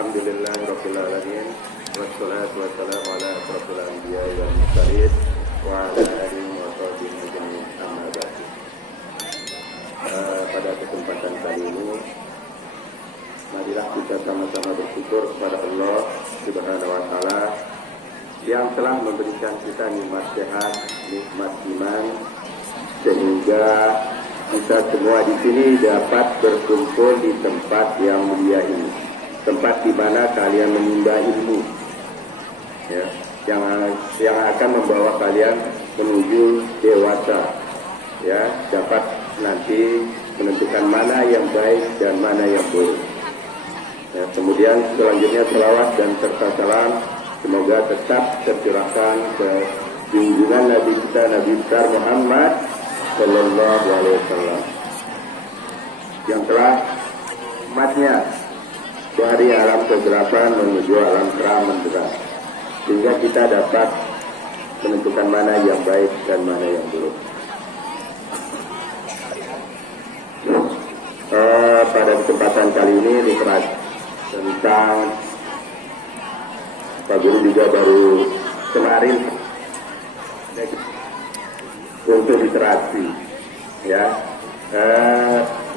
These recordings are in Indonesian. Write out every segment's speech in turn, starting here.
Alhamdulillahirabbil alamin wassalatu wassalamu ala asyrofil anbiya'i wal mursalin wa ala alihi wa sahbihi ajma'in amma ba'du. Pada kesempatan kali ini marilah kita sama-sama bersyukur kepada Allah Subhanahu wa taala yang telah memberikan kita nikmat sehat, nikmat iman, sehingga kita semua di sini dapat berkumpul di tempat yang mulia ini, tempat di mana kalian menimba ilmu, ya, yang akan membawa kalian menuju dewasa, ya, dapat nanti menentukan mana yang baik dan mana yang buruk. Ya, kemudian selanjutnya selawat dan serta salam semoga tetap tercurahkan ke junjungan Nabi kita Nabi besar Muhammad Sallallahu Alaihi Wasallam yang telah umatnya dari alam kegelapan menuju alam terang benderang, sehingga kita dapat menentukan mana yang baik dan mana yang buruk. Pada kesempatan kali ini dikeras tentang Pak Guru juga baru kemarin untuk literasi, ya,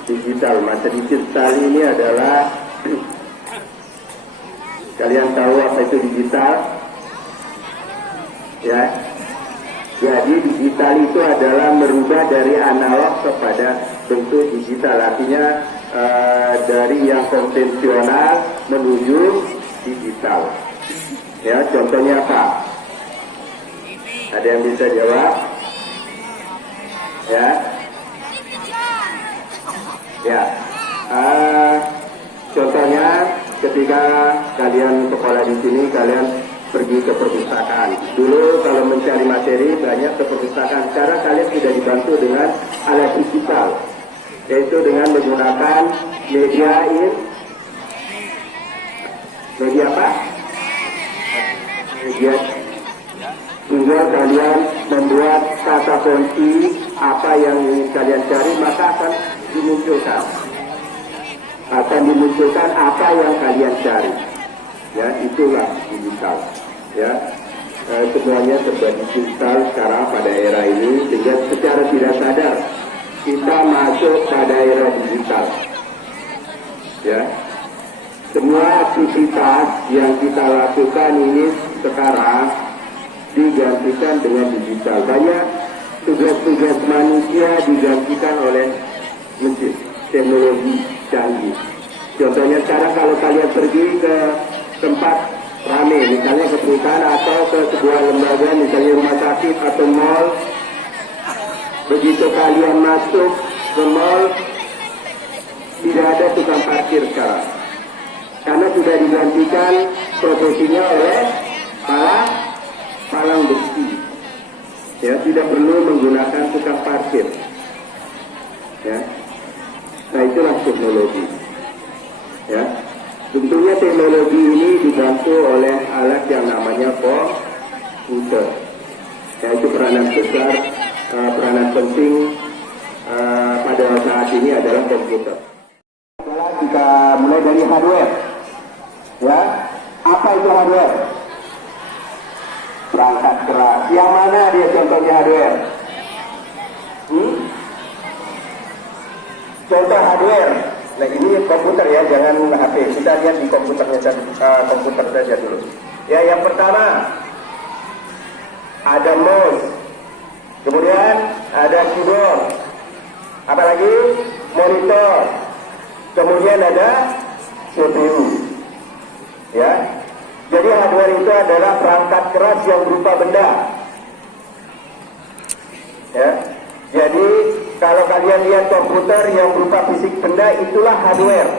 digital. Masa digital ini adalah kalian tahu apa itu digital, ya. Jadi digital itu adalah merubah dari analog kepada bentuk digital, artinya dari yang konvensional menuju digital. Ya, contohnya apa? Ada yang bisa jawab? Ya, ya. Contohnya ketika kalian sekolah di sini, kalian pergi ke perpustakaan. Dulu kalau mencari materi banyak ke perpustakaan. Sekarang kalian sudah dibantu dengan alat digital, yaitu dengan menggunakan media apa? Media. Tinggal kalian membuat kata kunci apa yang ingin kalian cari, maka akan dimunculkan apa yang kalian cari. Ya, itulah digital. Ya, semuanya serba digital sekarang pada era ini, sehingga secara tidak sadar kita masuk pada era digital. Ya, semua aktivitas yang kita lakukan ini sekarang digantikan dengan digital. Banyak tugas-tugas manusia digantikan oleh mesin, teknologi canggih. Contohnya sekarang kalau kalian pergi ke tempat ramai, misalnya ke perusahaan atau ke sebuah lembaga, misalnya rumah sakit atau mall, begitu kalian masuk ke mall, tidak ada tukang parkir sekarang, karena sudah digantikan profesinya oleh palang besi. Ya, tidak perlu menggunakan tukang parkir. Ya, nah itulah teknologi. Ya, tentunya teknologi ini dibantu oleh alat yang namanya komputer. Ya, itu peranan besar, peranan penting pada saat ini adalah komputer. Kita mulai dari hardware. Ya, apa itu hardware? Perangkat keras. Yang mana dia contohnya hardware? Contoh hardware. Nah, ini komputer ya, jangan HP. Kita lihat di komputernya komputer saja dulu. Ya, yang pertama ada mouse, kemudian ada keyboard, apalagi monitor, kemudian ada CPU. Ya, jadi hardware itu adalah perangkat keras yang berupa benda. Ya, jadi kalau kalian lihat komputer yang berupa fisik benda, itulah hardware.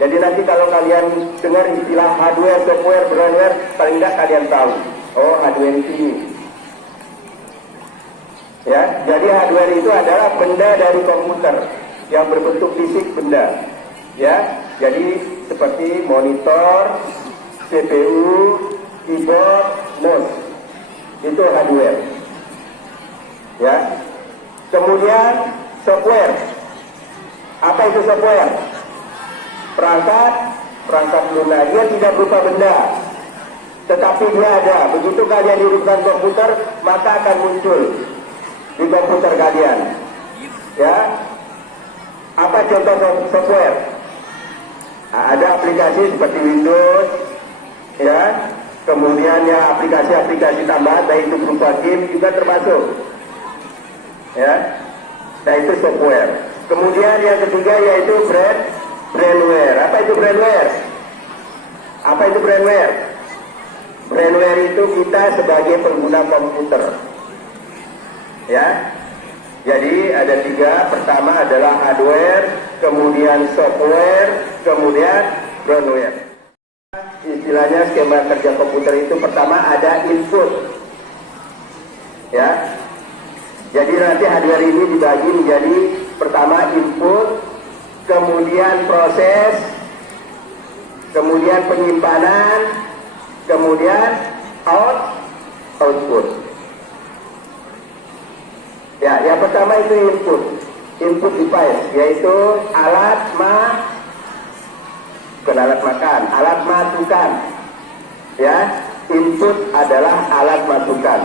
Jadi nanti kalau kalian dengar istilah hardware, software, firmware, paling tidak kalian tahu, oh hardware ini. Ya, jadi hardware itu adalah benda dari komputer yang berbentuk fisik benda. Ya, jadi seperti monitor, CPU, keyboard, mouse, itu hardware. Ya, kemudian software. Apa itu software? Perangkat perangkat lunak. Dia tidak berupa benda, tetapi dia ada. Begitu kalian hidupkan komputer, maka akan muncul di komputer kalian. Ya, apa contoh software? Ada aplikasi seperti Windows, ya. Kemudian ya aplikasi-aplikasi tambahan, baik itu berupa game juga termasuk. Ya, nah itu software. Kemudian yang ketiga yaitu brandware. Apa itu brandware? Apa itu brandware? Brandware itu kita sebagai pengguna komputer. Ya, jadi ada tiga. Pertama adalah hardware, kemudian software, kemudian brandware. Istilahnya skema kerja komputer itu pertama ada input. Ya, jadi nanti hardware ini dibagi menjadi pertama input, kemudian proses, kemudian penyimpanan, kemudian output. Ya, yang pertama itu input device, yaitu bukan alat makan, alat masukan. Ya, input adalah alat masukan.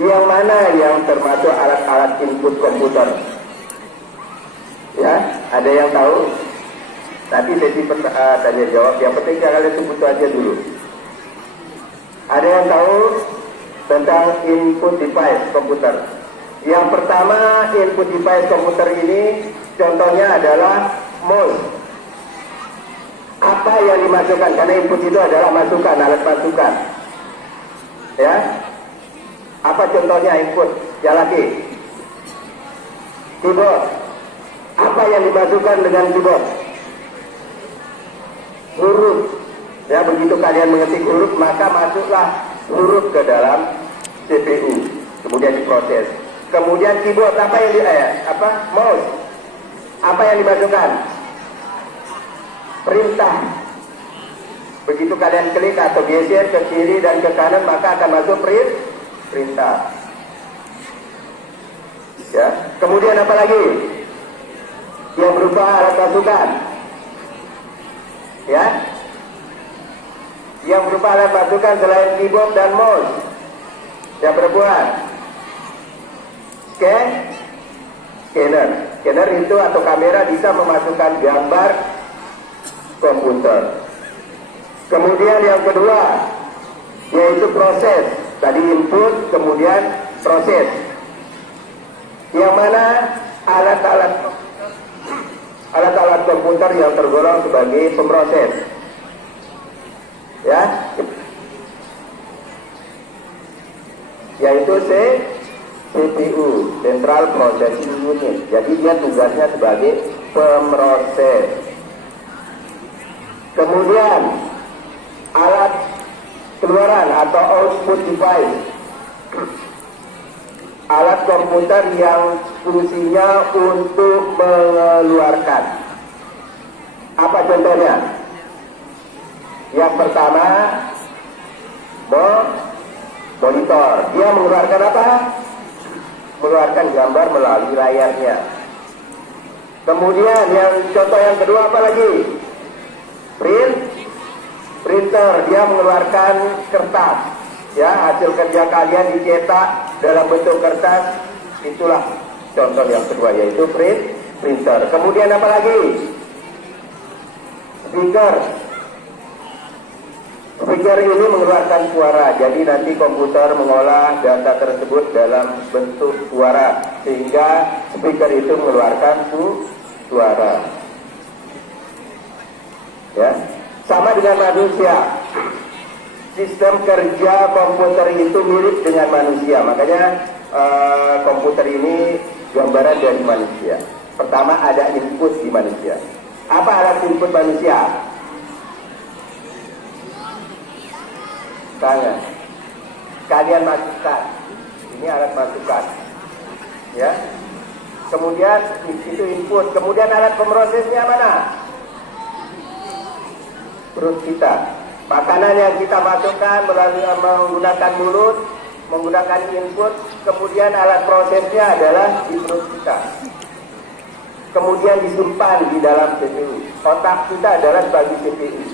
Yang mana yang termasuk alat-alat input komputer? Ya, ada yang tahu? Nanti sesi tanya jawab. Yang penting kalian sebut aja dulu. Ada yang tahu tentang input device komputer? Yang pertama, input device komputer ini contohnya adalah mouse. Apa yang dimasukkan? Karena input itu adalah masukan, alat masukan. Ya, apa contohnya input? Ya lagi, keyboard. Apa yang dimasukkan dengan keyboard? Huruf. Ya, begitu kalian mengetik huruf, maka masuklah huruf ke dalam CPU, kemudian diproses. Kemudian keyboard, apa yang mouse. Apa yang dimasukkan? Perintah. Begitu kalian klik atau geser ke kiri dan ke kanan, maka akan masuk perintah. Ya. Kemudian apa lagi? Yang berupa alat masukan. Ya. Yang berupa alat masukan selain keyboard dan mouse. Yang berbuat. Scanner. Scanner itu atau kamera bisa memasukkan gambar komputer. Kemudian yang kedua yaitu proses. Tadi input, kemudian proses. Yang mana alat-alat komputer yang tergolong sebagai pemroses. Ya. Yaitu CPU, Central Processing Unit. Jadi dia tugasnya sebagai pemroses. Kemudian alat keluaran atau output device, alat komputer yang fungsinya untuk mengeluarkan. Apa contohnya? Yang pertama, monitor. Dia mengeluarkan apa? Mengeluarkan gambar melalui layarnya. Kemudian yang contoh yang kedua apa lagi? Printer. Dia mengeluarkan kertas. Ya, hasil kerja kalian dicetak dalam bentuk kertas. Itulah contoh yang kedua, yaitu printer. Kemudian apa lagi? Speaker ini mengeluarkan suara. Jadi nanti komputer mengolah data tersebut dalam bentuk suara, sehingga speaker itu mengeluarkan suara. Ya, sama dengan manusia. Sistem kerja komputer itu mirip dengan manusia. Makanya komputer ini gambaran dari manusia. Pertama ada input di manusia. Apa alat input manusia? Tangan. Kalian masukkan. Ini alat masukan. Ya. Kemudian itu input. Kemudian alat pemrosesnya mana? Perut kita. Makanan yang kita masukkan melalui menggunakan mulut, menggunakan input. Kemudian alat prosesnya adalah di perut kita. Kemudian disimpan di dalam CPU. Otak kita adalah sebagai CPU.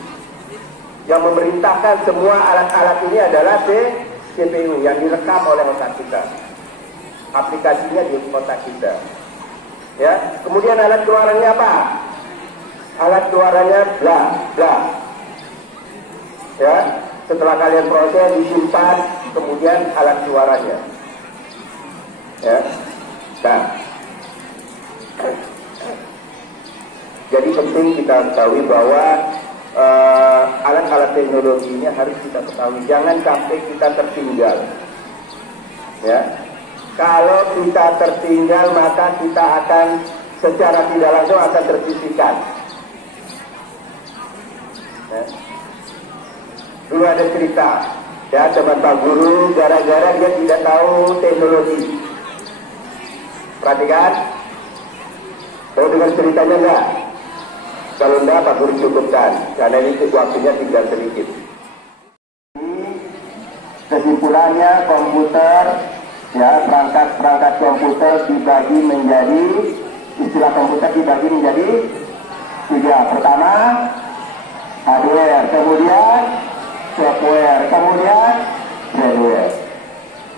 Yang memerintahkan semua alat-alat ini adalah CPU yang direkam oleh otak kita. Aplikasinya di otak kita. Ya, kemudian alat keluarannya apa? Alat keluarannya bla bla. Ya, setelah kalian proses disimpan, kemudian alat keluarannya. Ya, nah, jadi penting kita ketahui bahwa alat-alat teknologi ini harus kita ketahui. Jangan sampai kita tertinggal. Ya, kalau kita tertinggal maka kita akan secara tidak langsung akan tersisihkan. Ya. Dulu ada cerita, ya, teman Pak Guru gara-gara dia tidak tahu teknologi. Perhatikan, mau dengar ceritanya enggak? Kalau enggak, Pak Guru cukupkan, karena ini waktunya tinggal sedikit. Kesimpulannya, komputer, ya, perangkat komputer dibagi menjadi, istilah komputer dibagi menjadi 3. Pertama, hardware, kemudian software, kemudian firmware.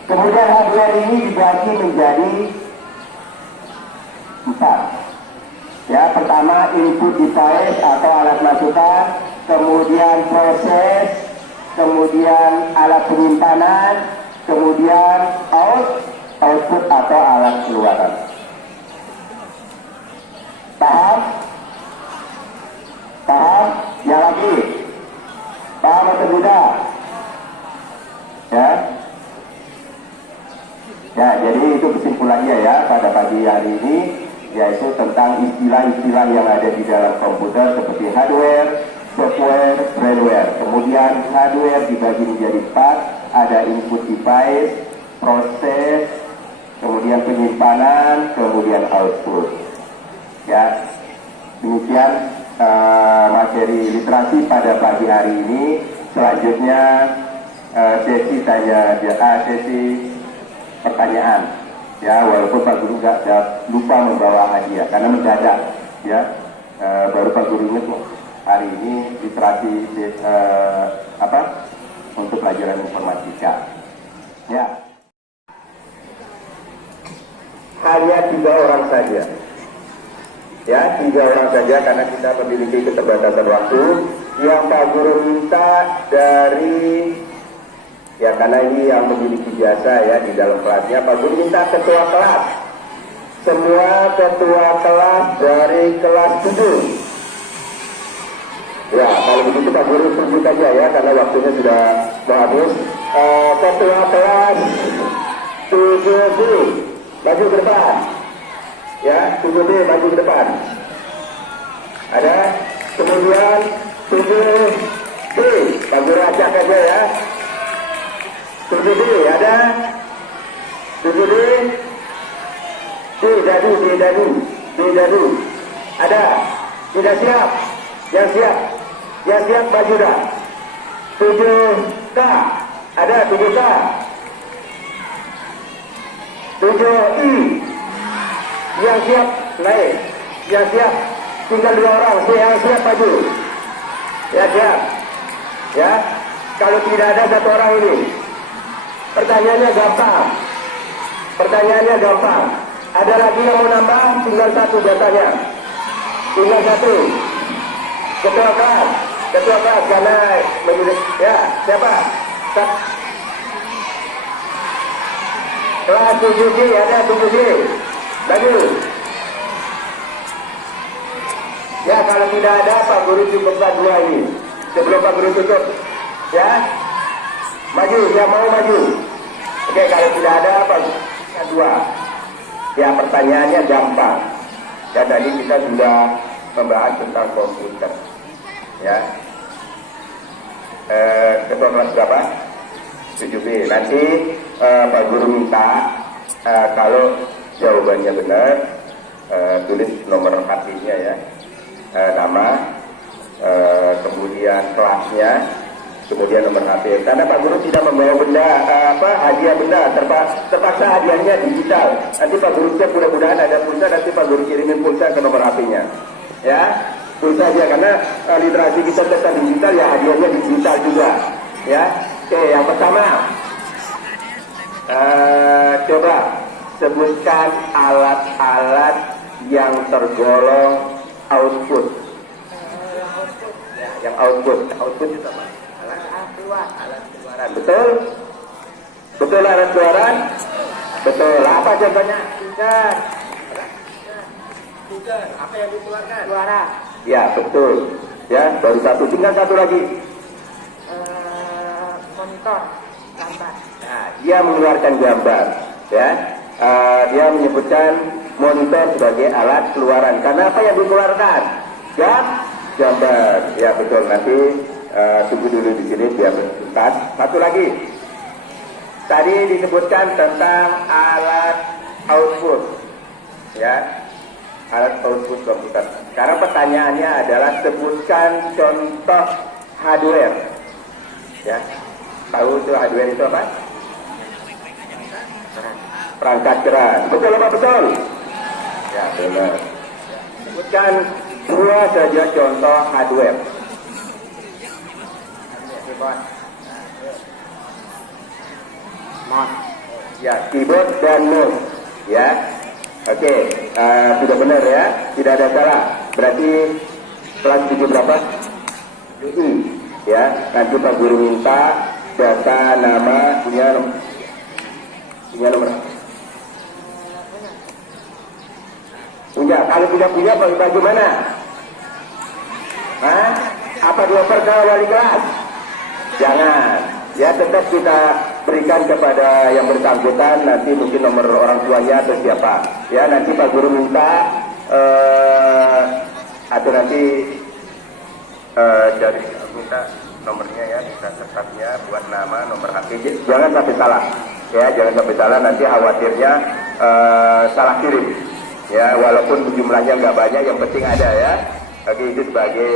Kemudian hardware ini dibagi menjadi 4. Ya, pertama input device atau alat masukan, kemudian proses, kemudian alat penyimpanan, kemudian output atau alat keluaran. Paham? Paham? Yang lagi? Paham atau tidak? Ya? Ya, jadi itu kesimpulannya ya pada pagi hari ini, yaitu tentang istilah-istilah yang ada di dalam komputer seperti hardware, software, firmware. Kemudian hardware dibagi menjadi 4, ada input device, proses, kemudian penyimpanan, kemudian output. Ya, demikian materi literasi pada pagi hari ini. Selanjutnya sesi pertanyaan. Ya, walaupun Pak Guru nggak lupa membawa hadiah karena mendadak, ya, baru Pak Guru ingat hari ini literasi untuk pelajaran informatika. Ya, hanya 3 orang saja. Ya, 3 orang saja karena kita memiliki keterbatasan waktu. Yang Pak Guru minta dari, ya, karena ini yang memiliki jasa ya di dalam kelasnya, Pak Guru minta ketua kelas, semua ketua kelas dari kelas 7. Ya, kalau begitu Pak Guru tunjuk aja ya, karena waktunya sudah mau habis. Ketua kelas 7B, maju ke depan. Ya, 7B maju ke depan. Ada, kemudian 7B, Pak Guru acak aja ya. 7D ada, 7D, D-dadu, ada, tidak siap, yang siap maju dah. 7K, ada 7K, 7I, yang siap naik, yang siap, tinggal 2 orang, yang siap maju, ya siap, ya, kalau tidak ada 1 orang ini. Pertanyaannya gampang. Ada lagi yang mau nambah? Tinggal 1 datanya. Tinggal 1. Ketua kelas karena ya, siapa? Kelas 7G, ada 7G. Maju. Ya, kalau tidak ada, Pak Guru cukupkan 2 ini. Sebelum Pak Guru tutup. Ya. Maju, yang mau maju. Oke, kalau tidak ada apa? 2. Ya, pertanyaannya gampang. Dan tadi kita sudah membahas tentang komputer. Ya. Ketua kelas berapa? 7B. Nanti Pak Guru minta kalau jawabannya benar, tulis nomor hatinya ya, nama, kemudian kelasnya, kemudian nomor HP. Karena Pak Guru tidak membawa benda, hadiah benda, terpaksa hadiahnya digital. Nanti Pak Guru cek, mudah-mudahan ada pulsa, nanti Pak Guru kirimin pulsa ke nomor HP-nya. Ya, pulsa aja karena literasi kita tentang digital ya, hadiahnya digital juga ya. Oke, yang pertama coba sebutkan alat-alat yang tergolong output. Ya, yang output itu apa? Alat keluaran. Betul? Betul alat keluaran? Betul. Apa contohnya? Sugar. Apa yang dikeluarkan? Suara. Ya, betul. Ya, baru satu. Tinggal satu lagi. Monitor. Gambar. Nah, dia mengeluarkan gambar. Ya, dia menyebutkan monitor sebagai alat keluaran. Karena apa yang dikeluarkan? Gambar. Ya, betul. Nanti tunggu dulu di sini biar tuntas. Satu lagi. Tadi disebutkan tentang alat output, ya, alat output komputer. Sekarang pertanyaannya adalah sebutkan contoh hardware, ya. Tahu itu hardware itu apa? Perangkat keras. Betul apa betul? Ya, benar. Sebutkan dua saja contoh hardware. Mouse. Ya, keyboard dan mouse. Ya, oke, sudah benar ya, tidak ada salah. Berarti kelas 7 berapa? UI. Ya, nanti Pak Guru minta data, nama, punya nomor. Punya. Kalau tidak punya, bagaimana? Hah? Apa dioper ke wali kelas? Jangan. Ya, tetap kita berikan kepada yang bersangkutan, nanti mungkin nomor orang tuanya atau siapa. Ya, nanti Pak Guru minta atau nanti dari minta nomornya ya, minta tetapnya buat nama, nomor HP. Jangan sampai salah. Ya, jangan sampai salah, nanti khawatirnya salah kirim. Ya, walaupun jumlahnya nggak banyak, yang penting ada ya. Oke, itu sebagai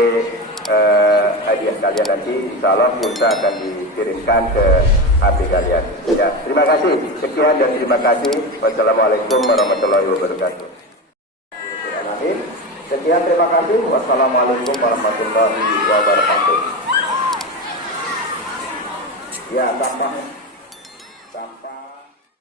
hadiah kalian, nanti insya Allah pulsa akan dikirimkan ke HP kalian. Ya, terima kasih. Sekian dan terima kasih. Wassalamualaikum warahmatullahi wabarakatuh. Sekian, terima kasih. Wassalamualaikum warahmatullahi wabarakatuh. Ya, tambah.